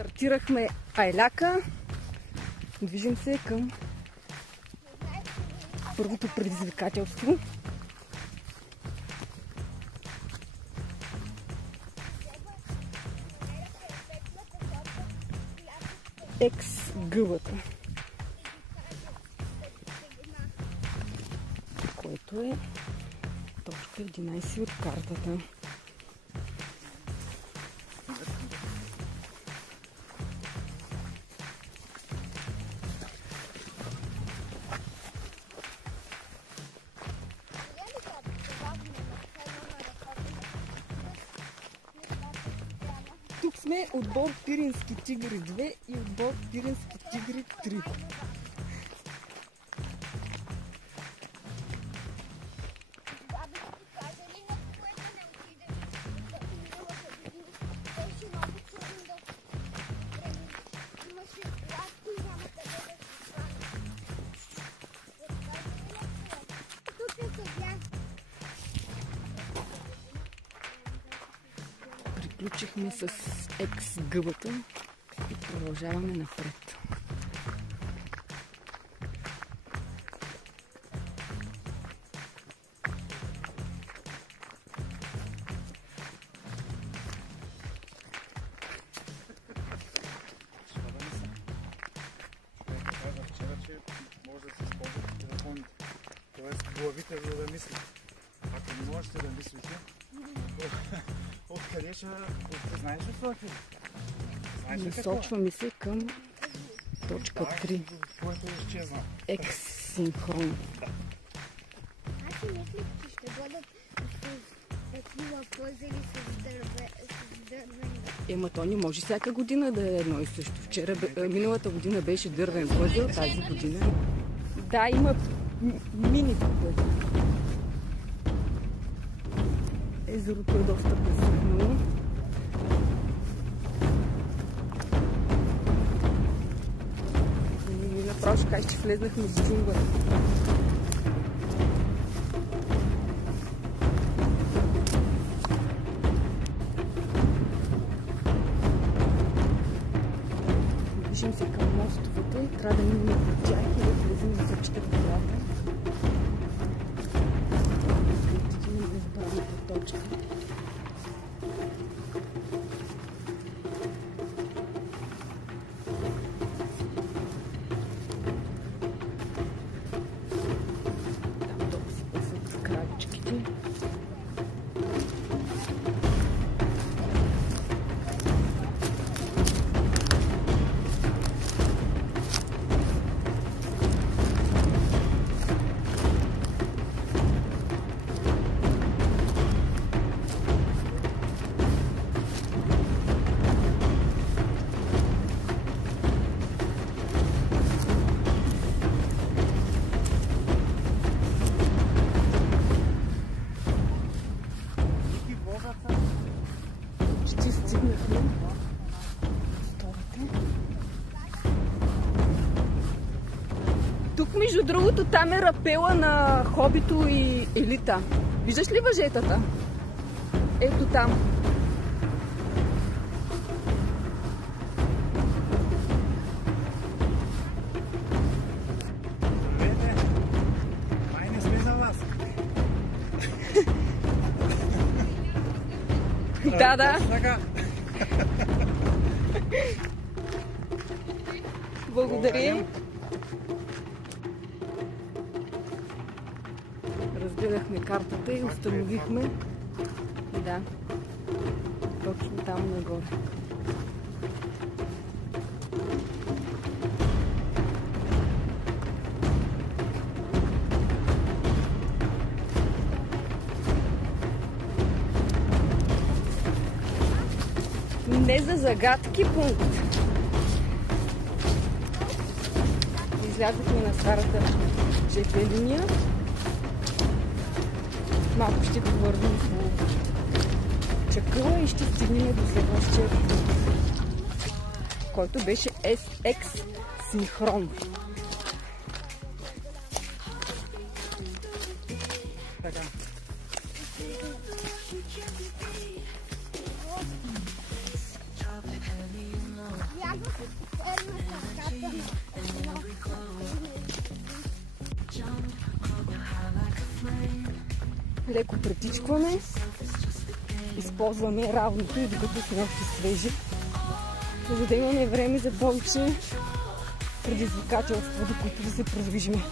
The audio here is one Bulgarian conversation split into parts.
Стартирахме Айляка. Движим се към първото предизвикателство. Екс-гъбата, което е точка 11 от картата. Тук сме отбор Пирински тигри 2 и отбор Пирински тигри 3. Приключихме с екс-гъбата и продължаваме напред. Вчера, че може да се използват телефоните, т.е. главите, за да мислите. Ако не можете да мислите, откъде ще... Знаеш ли това? Насочваме се към точка 3. Което изчезна. Екс-синхрон. Аз си мислих, че ще бъдат с такива пъзели с дървени. Ема то не може всяка година да е едно и също. Миналата година беше дървен пъзел, тази година. Да, има мини пъзел. Езерото е доста пресъхнало. И направо ще кажа, че влезнахме в джунгла. Движим се към мостовете. Трябва да минем по тях и да влезем в сърчета в гората. Стигнем до избраната точка. Там долу си пасат кравичките. Ще стигнахме втората. Тук, между другото, там е рапела на Хобито и Елита. Виждаш ли въжетата? Ето там. Здравейте! Май не сме за вас. Да. Така. Благодаря. Разгледахме картата и установихме. Да. Точно там нагоре. Не за загадки пункт. Излязохме на старата ЖП линия. Малко ще повърнем по Чакъла и ще стигнем до следващия, който беше SX синхрон. Така. Леко претичкваме. Използваме равното и докато сме още свежи, за да имаме време за повече предизвикателства, до които да се продвижим.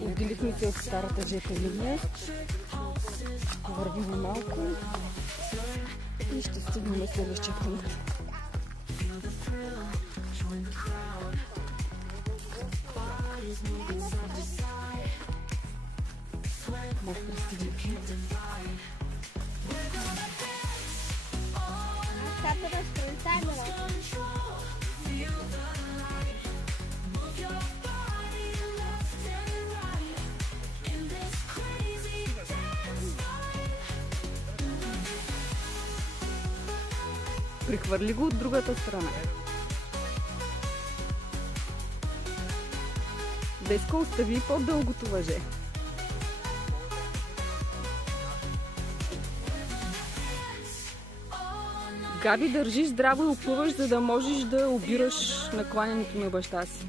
Отделихме се от старата жп линия. Вървим малко и ще стигнем следващия пункт. Може да стигнем. Прихвърли го от другата страна. Деска, остави по-дългото въже. Габи, държиш здраво и опъваш, за да можеш да обираш накланянето на баща си.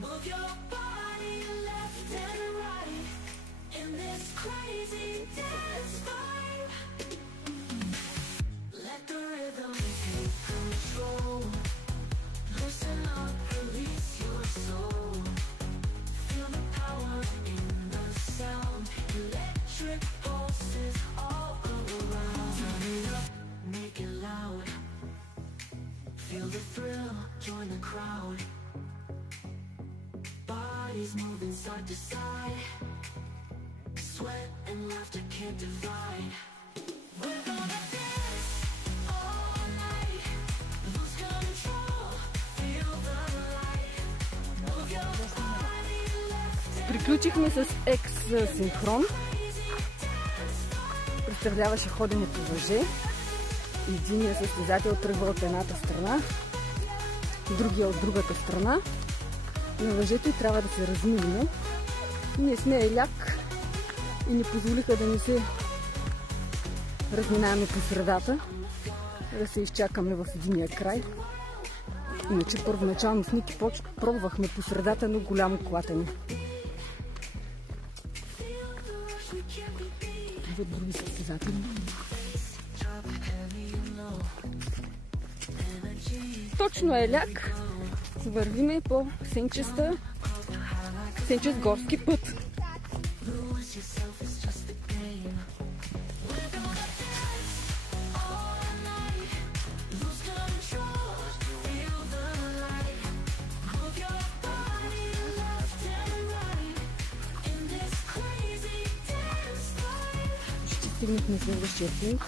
Feel the thrill, join the crowd. Bodies moving side to side. Sweat and laughter can't divide. We're gonna dance all night. Lose control, feel the light. Move your body left and Приключихме с екс-синхрон. Представляваше ходенето въже. Единият състезател тръгва от едната страна, другия от другата страна. На въжето и трябва да се разминем. Ние сме еляк и ни позволиха да не се разминаваме по средата, да се изчакаме в единия край. Иначе първоначално с Ники пробвахме по средата, но голямо клатене. Това други състезатели. Точно еляк вървиме по сенчест горски път. Ще стигнахме следващия пункт,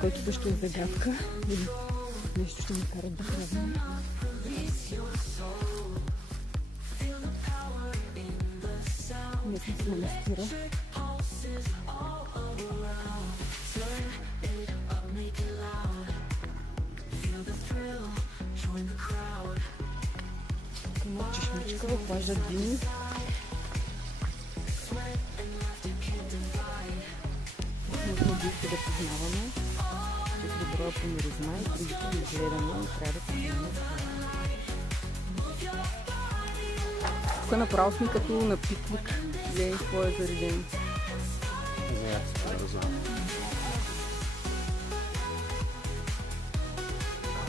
който също е загадка. Нещо ще ни карат да храним. Не сме с манастира. Към чешмичка в плажа Дини. Отново бихте да познаваме. Добро по миризма и другите изгледаме и трябва да се сменят. Тук направо сме като на пикник. Гледай какво е заредено.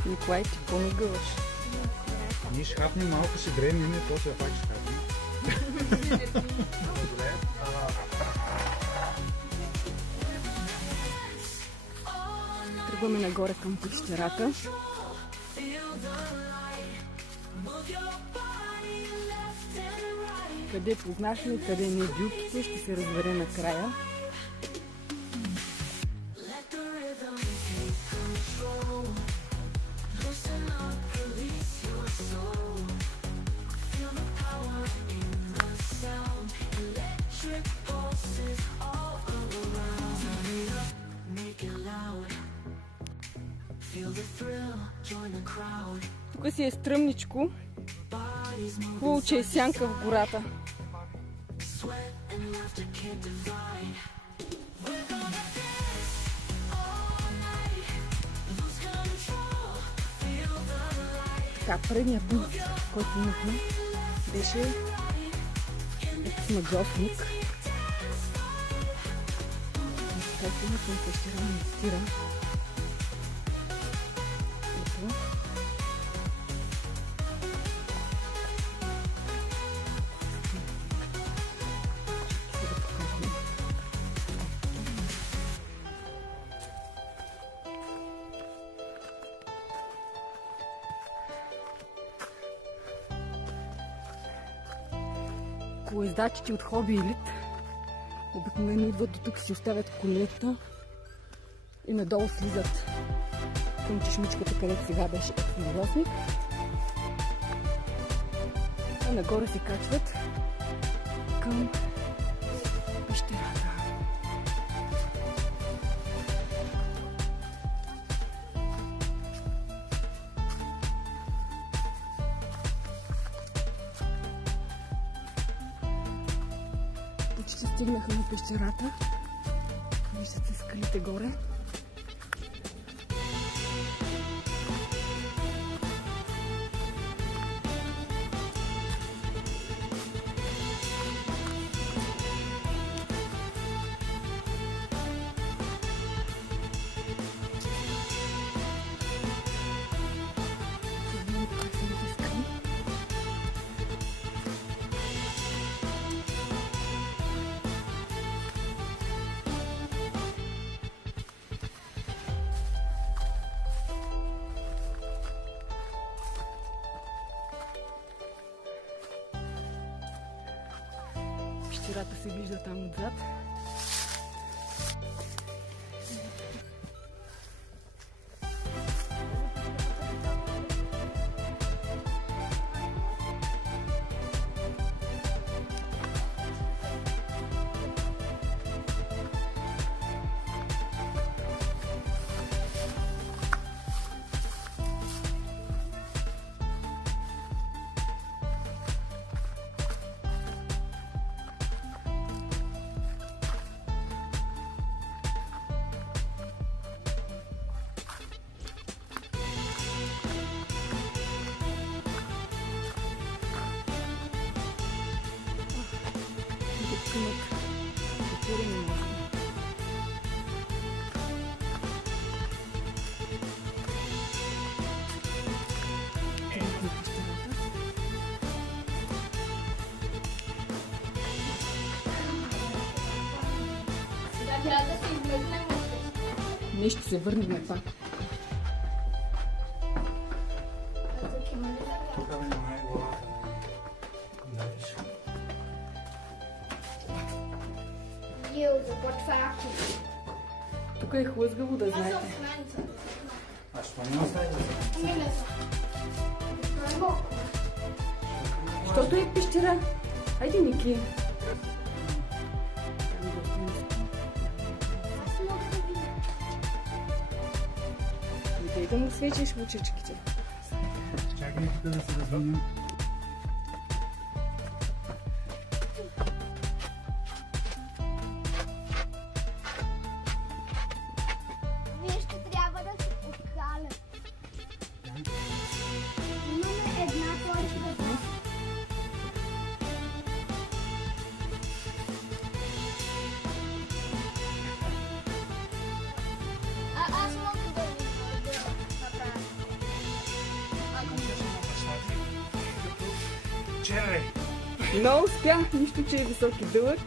Николай, ти по-нагъваш. Ние ще хапнем малко, си древнем и после пак ще хапнем. Тръгваме нагоре към пещерата. Къде познахме, къде не дюбките, ще се разбере накрая. Feel the thrill, join the crowd. Тук си е стръмничко. Хубаво, че е сянка в гората. Така, предният пункт, който имахме, беше магиосник. Така имахме пещера, медитира. Ето. Колоездачите от Хоби Елит обикновено идват до тук, си оставят колета и надолу слизат към чешмичката, където сега беше магиосник. А нагоре се качват към пещерата. Почти стигнахме на пещерата. Виждате скалите горе. Пещерата се вижда там отзад. Ние ще се върнем пак. Тук да няма главата. Тук е хлъзгаво, да знаете. А що не остави да се? Защото е пещера. Хайде, Ники. Иди да му свечиш в очичките. Чакай тук да се развинем. Вие ще трябва да се откалят. Имаме една точка. Аз мога да направя. Чере! Но успях, нищо, че е висок и дълъг.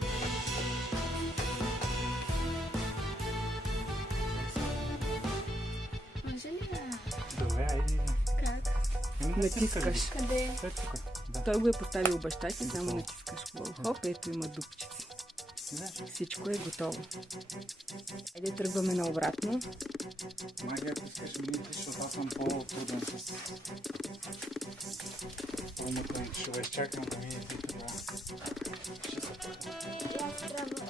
Може ли да? Добре, айде. Как? Натискаш. Къде? След тук. Да. Той го е поставил баща ти, само натискаш хубаво. Хоп, ето има дупчици. Всичко е готово. Айде тръгваме наобратно. Магия, ако искаш минути, защото аз съм по-труден с умътен човек. Чакам да минете и това. Ще се пътя. Аз трябва едно.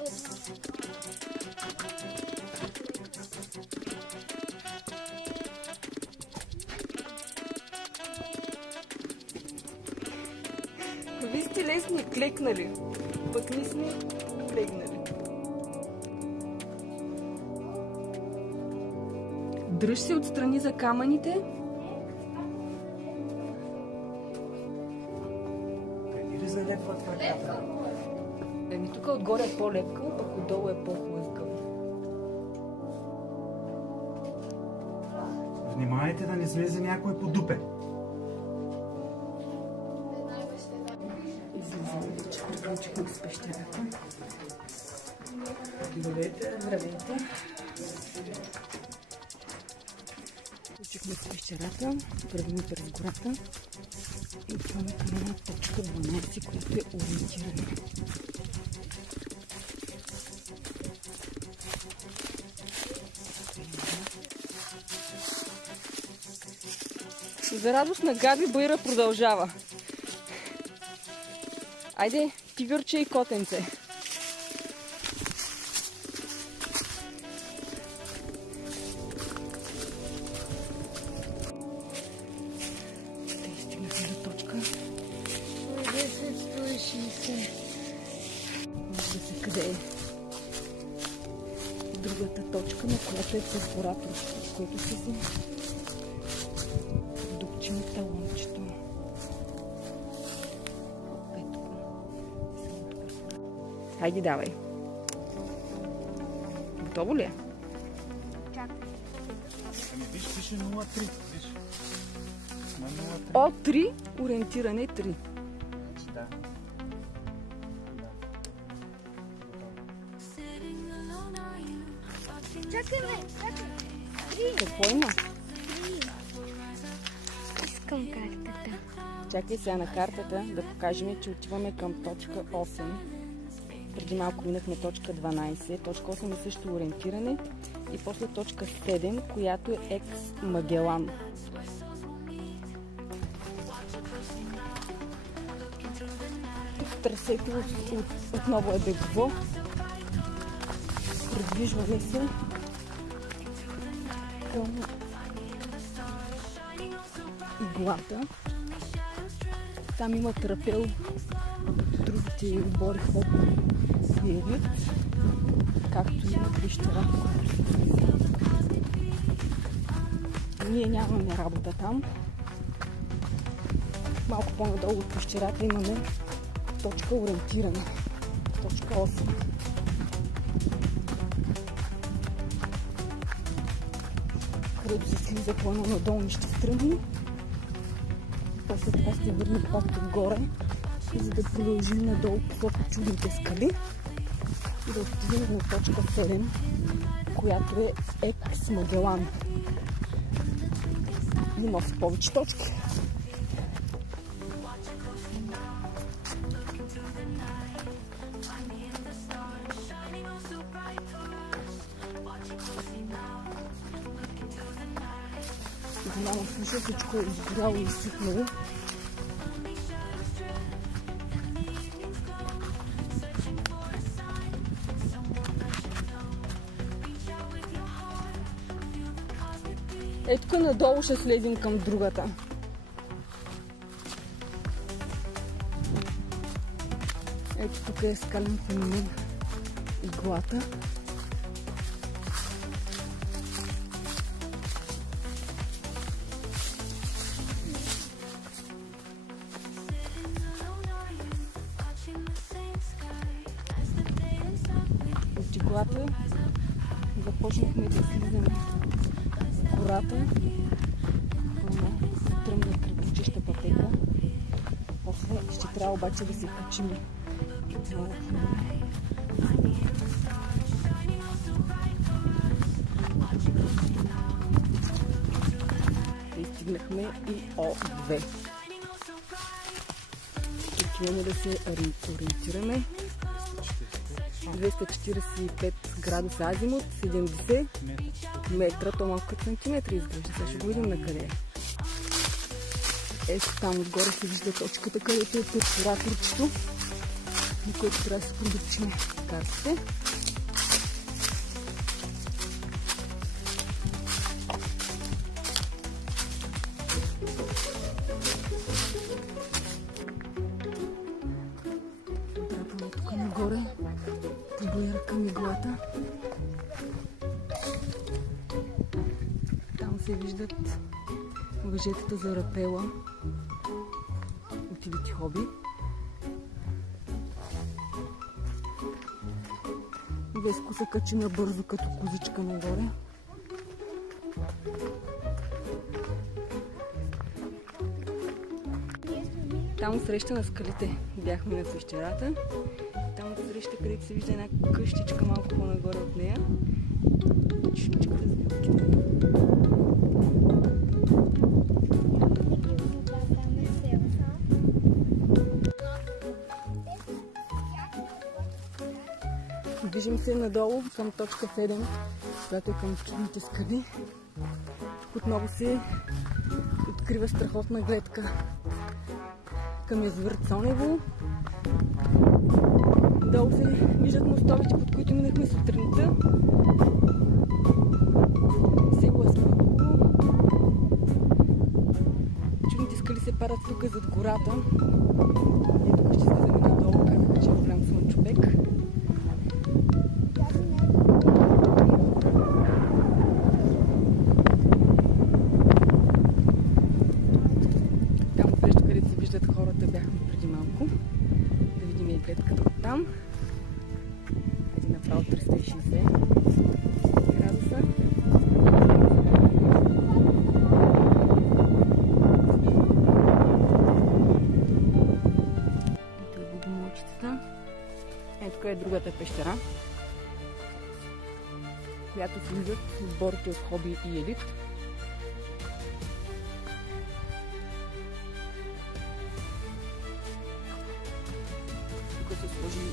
слезли, клекнали. Пък ние сме легнали. Дръж се отстрани за камъните. Или залепва това капа? Еми тук отгоре е по-лепкал, пък отдолу е по-хлъзгал. Внимавайте да не слезе някой по дупе. Излизаме, вече приключихме с пещерата. Здравейте. Здравейте. Приключихме с пещерата, вървим през гората и отиваме към една точка 12, която е ориентирана. За радост на Габи Байра продължава. Айде, тигърче и котенце. Те стигнахме до точка. 10-160. Вижда се къде е другата точка, на която е перфоратор, с който се дупчим талончето. Ето го. Хайде, давай. Готово ли е? Ами виж, пише 0,3. Виж. Сме 0,3. О3, ориентиране 3. Да. Чакай, бе, чакай. Какво има? Искам картата. Чакай сега на картата да покажем, че отиваме към точка 8. Преди малко минахме точка 12. Точка 8 е също ориентиране. И после точка 7, която е Екс Магелан. Трасето отново е бегово. Придвижваме се към иглата. Там има трапел от другите отбори ход и вид, както и на пещера. Ние нямаме работа там. Малко по-надолу от пещерата имаме точка ориентиране. Точка 8. Където се слиза по едно надолнище стръмни. После това ще върнем пак отгоре, за да продължим надолу посока чудните скали и да отидем на точка 7, която е Екс Магелан. И носи повече точки. За мама слуша, всичко е изгоряло и изсъхнало. Ето тук надолу ще слезем към другата. Ето тук е скален феномен иглата. От иглата започнахме да слизаме в гората по една стръмна кръпчеща пътека. После ще трябва обаче да се качим. И стигнахме и О2. Тук имаме да се ориентираме. 245 градуса азимут, 70 метра, то малко като сантиметри изглежда. Сега ще го видим на къде е. Ето там отгоре се вижда точката, където е перфораторчето, на което трябва да се продупчим картите. въжетата за рапела от Elite Hobby. Веско се качи набързо като козичка нагоре. Там отсреща на скалите бяхме на пещерата. Там отсреща, където се вижда една къщичка малко по-нагоре от нея. Чушичката с билките. Движим се надолу към точка 7, която е към чудните скали. Отново се открива страхотна гледка към язовир Цонево. Долу се виждат мостовите, под които минахме сутринта. Село Асманово. Чудните скали се падат тук зад гората. И тук ще слизаме надолу, казаха, че е голям слънчопек. Там отсреща, където се виждат хората, бяхме преди малко. Да видим и гледката от там. Хайде направо 360 градуса. Ето е богомолчицата. Ето тук е другата пещера, която слизат отборите от Hobby и Elite. Тук се сложи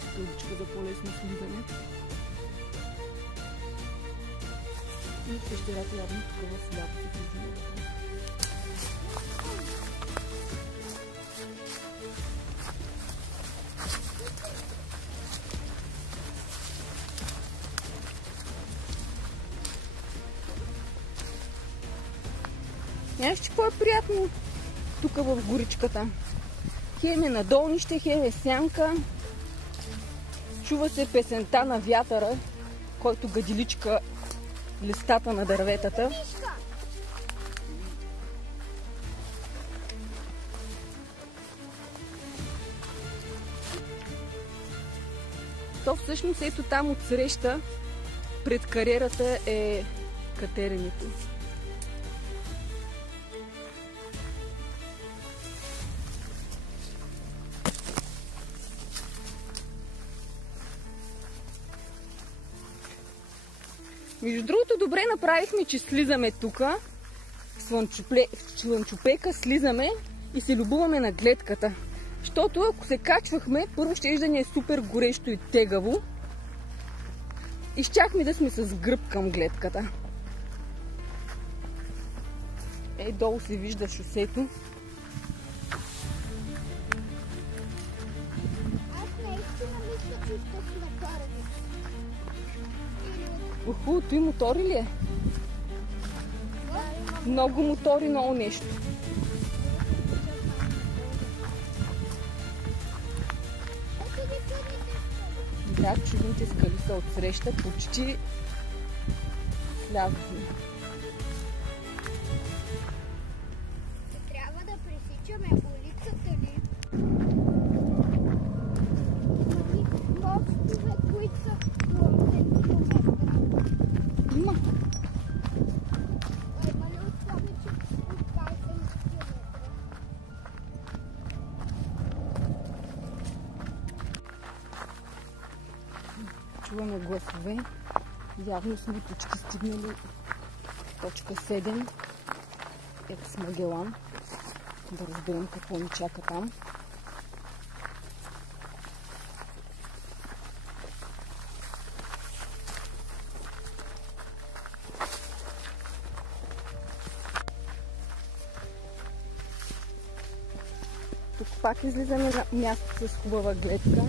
стълбичка за по-лесно слизане. И пещерата явно тук в сляпо се слизане. Знаеш, че по-приятно тук в горичката. Хем е на долнище, хем е сянка. Чува се песента на вятъра, който гадиличка листата на дърветата. То всъщност ето там отсреща, пред кариерата е катеренето. Между другото, добре направихме, че слизаме тук. В слънчопека слизаме и се любуваме на гледката. Защото ако се качвахме, първо ще да ни е супер горещо и тегаво. И щяхме да сме с гръб към гледката. Ей, долу се вижда шосето. Аз наистина мисля, че ще сме кораби. Уху, той мотори ли е? Много мотори, много нещо. Ето ги чудните. Да, чудните скали са отсреща, почти слязохме. Трябва да пресичаме улицата ли? Мостове, които са до 10 километра. Има. Има ли от повече от 20 километра? Чуваме гласове. Явно сме почти стигнали точка 7. Ето с Магелан. Да разберем какво ни чака там. Тук пак излизаме на място с хубава гледка.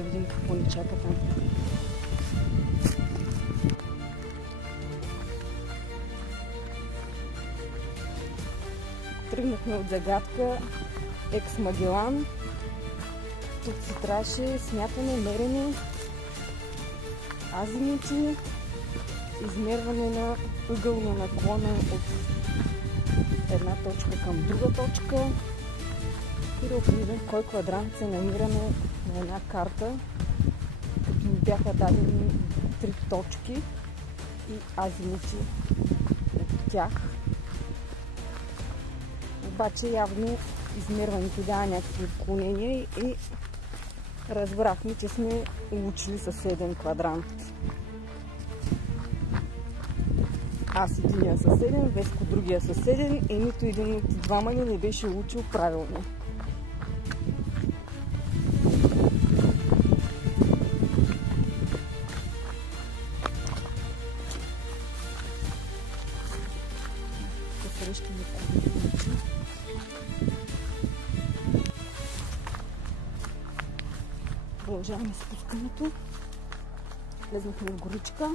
да видим какво ни чака там. Тръгнахме от загадка Екс Магелан. Тук си трябваше смятане, мерене, азимути, измерване на ъгъл на наклона от една точка към друга точка и да определим кой квадрант се намираме на една карта, като ни бяха дадени 3 точки и азимути от тях. Обаче явно измерването дава някакви отклонения и разбрахме, че сме улучили съседен квадрант. Аз единия съседен, Веско другия съседен и нито един от двама ни не беше учил правилно. Продължаваме спускането. Влезнахме в горичка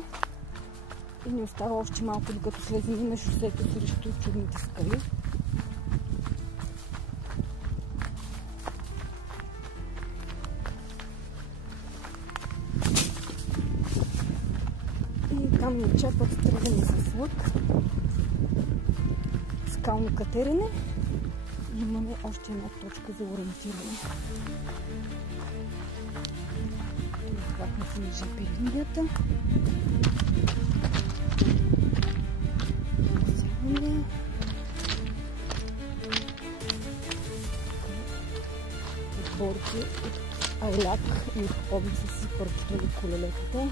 и ни остава още малко, докато слезем на шосето срещу чудните скали. И там ни очакват стръгване с лък, скално катерене и имаме още една точка за ориентиране. Хватна се на ЖП линията. Сяваме. Отборите от Айляк и от Обица си паркирали колелетата.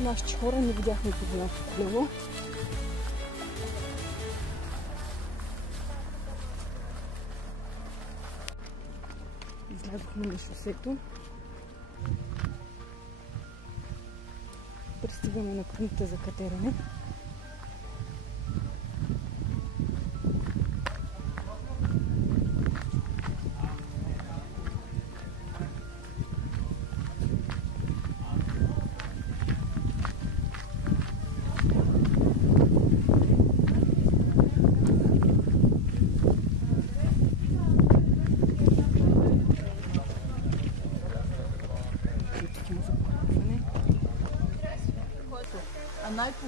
Нашите хора не видяхме по-голямото колело. Излязохме на шосето. Пристигаме на пункта за катерене.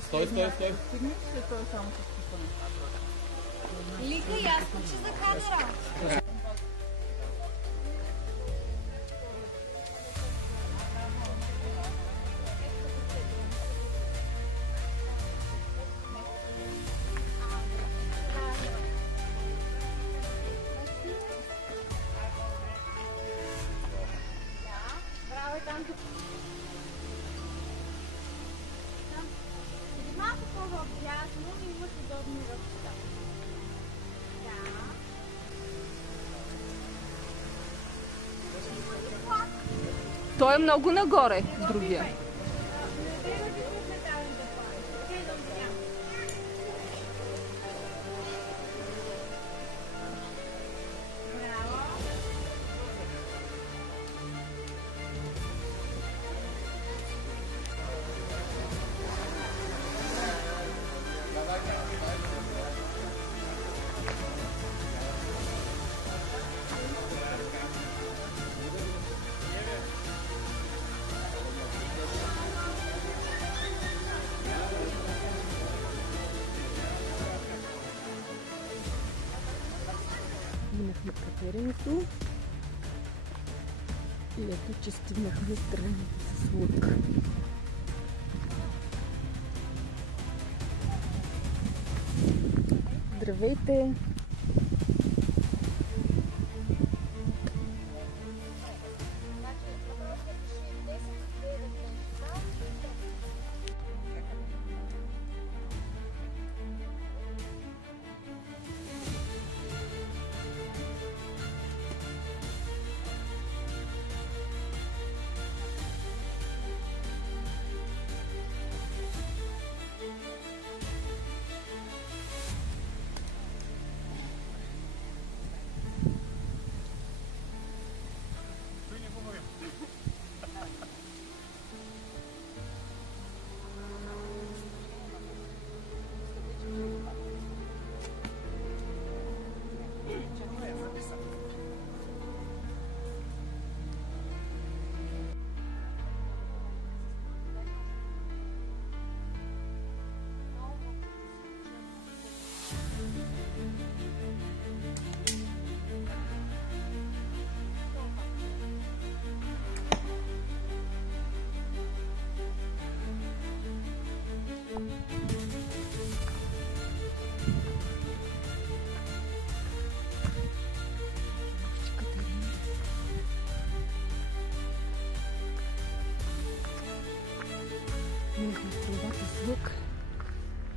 Стой. Лика, и аз скочи за камера. Браво, там. Малко по-вясно и имаш удобни ръчета. Да. Той е много нагоре, другия. Минахме катеренето и ето, че стигнахме страните с лък. Здравейте!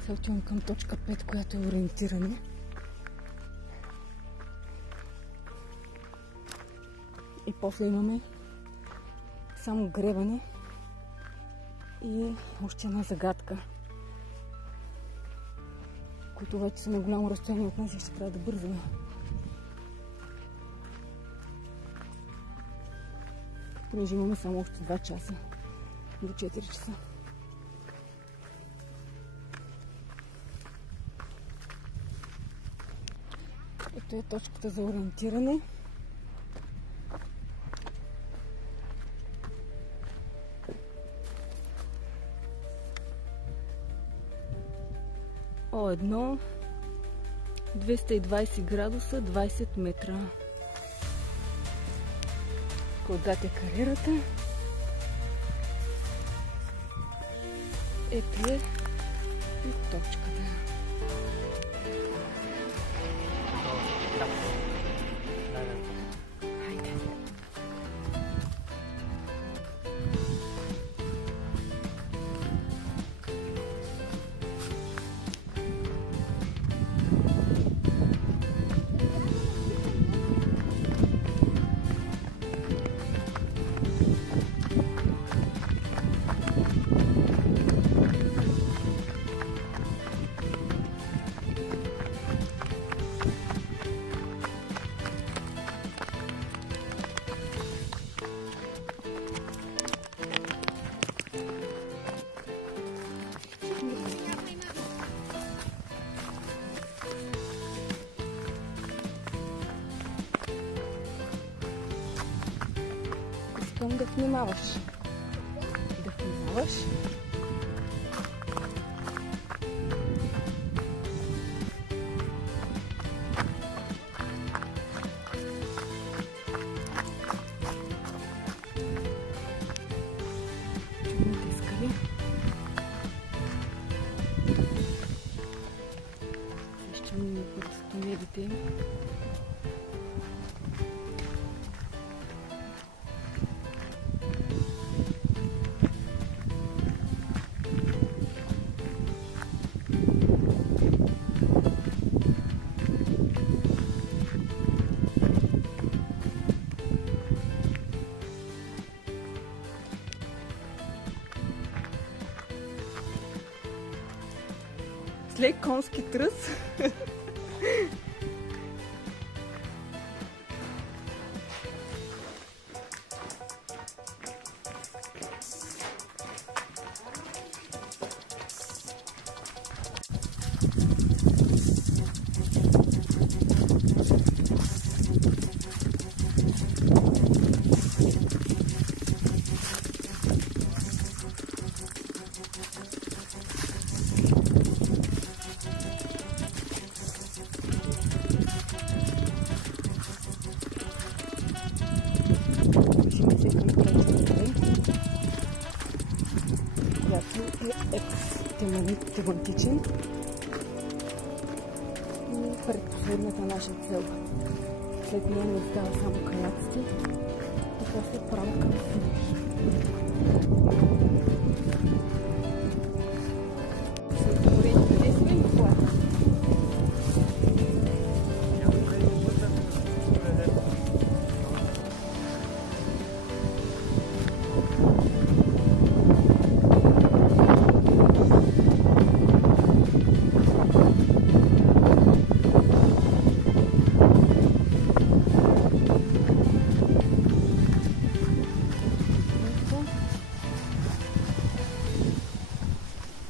Сега отивам към точка 5, която е ориентиране. И после имаме само гребане и още една загадка, които вече са на голямо разстояние от нас и ще трябва да бързаме. Понеже имаме само още 2 часа до 4 часа. Ето е точката за ориентиране. О1, 220 градуса, 20 метра. Отзад е кариерата. Ето е и точката. Хайде. Искам да внимаваш. Да внимаваш. Чудните скали. Ще минем под тунелите им. След конски тръс. Тематичен и предпоследната наша цел. След нея не остава само каяците и после право към финиш. След горение къде сме и това?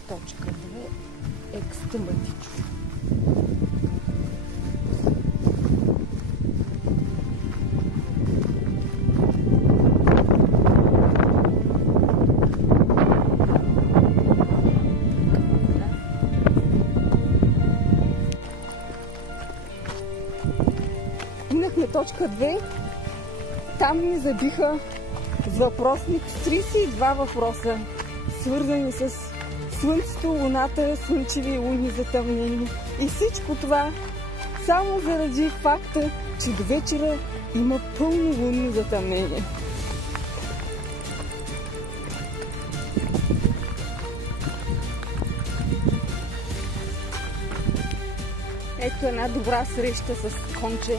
Точка 2 екстематично. Минахме точка 2. Там ни забиха въпросник с 32 въпроса, свързани с Слънцето, Луната, слънчеви и лунни затъмнения. И всичко това само заради факта, че до вечера има пълно лунно затъмнение. Ето една добра среща с конче.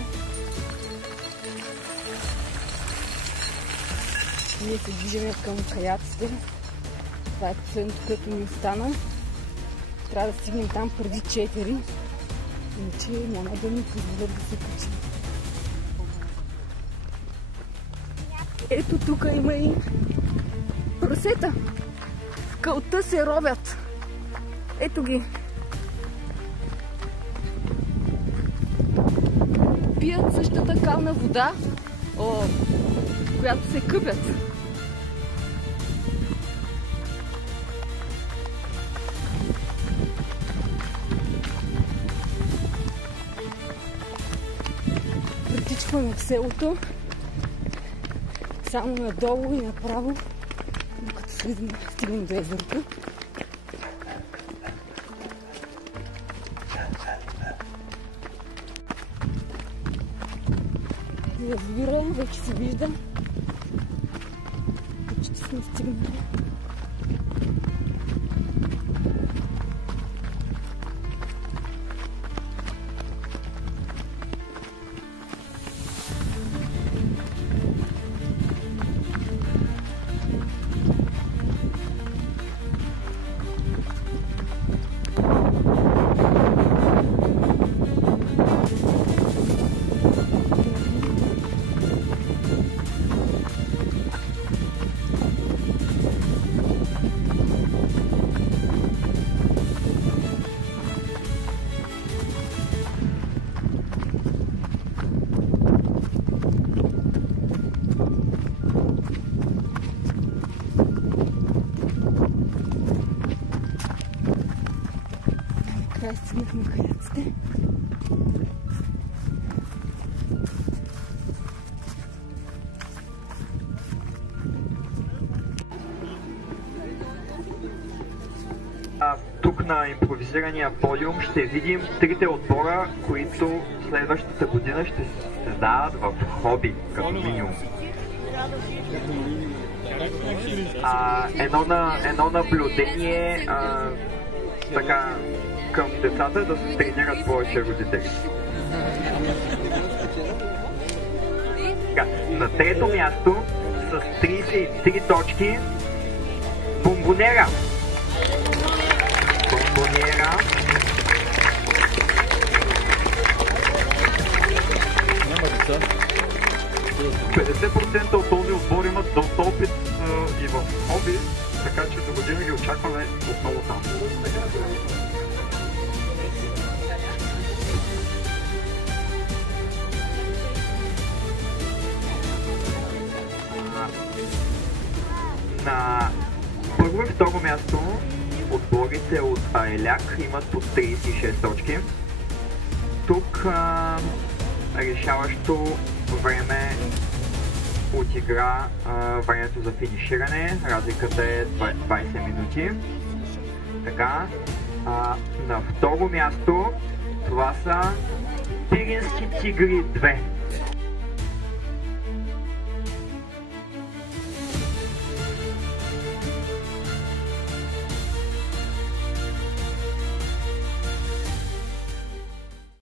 Ние се движим към каяците. Това е последното, което ни остана. Трябва да стигнем там преди 4. Иначе няма да ни позволят да се качим. Ето тук има и прасета. В кълта се ровят. Ето ги. Пият същата кална вода, която се къпят. Притичваме в селото, само надолу и направо, докато стигнем до езерото. Язовира вече се вижда. Почти сме стигнали. Накрая стигнахме каяците. Тук на импровизирания подиум ще видим трите отбора, които следващата година ще се създават в хоби, като минимум. Едно наблюдение така към децата да се тренират повече родители. На трето място с 33 точки Бомбонера. Бомбонера. Няма деца. 50% от този отбор имат доста опит и в хоби, така че до година ги очакваме отново там. На първо и второ място отборите от Айляк имат по 36 точки. Тук решаващо време от игра времето за финиширане. Разликата е 20 минути. Така, на второ място това са Пирински тигри 2.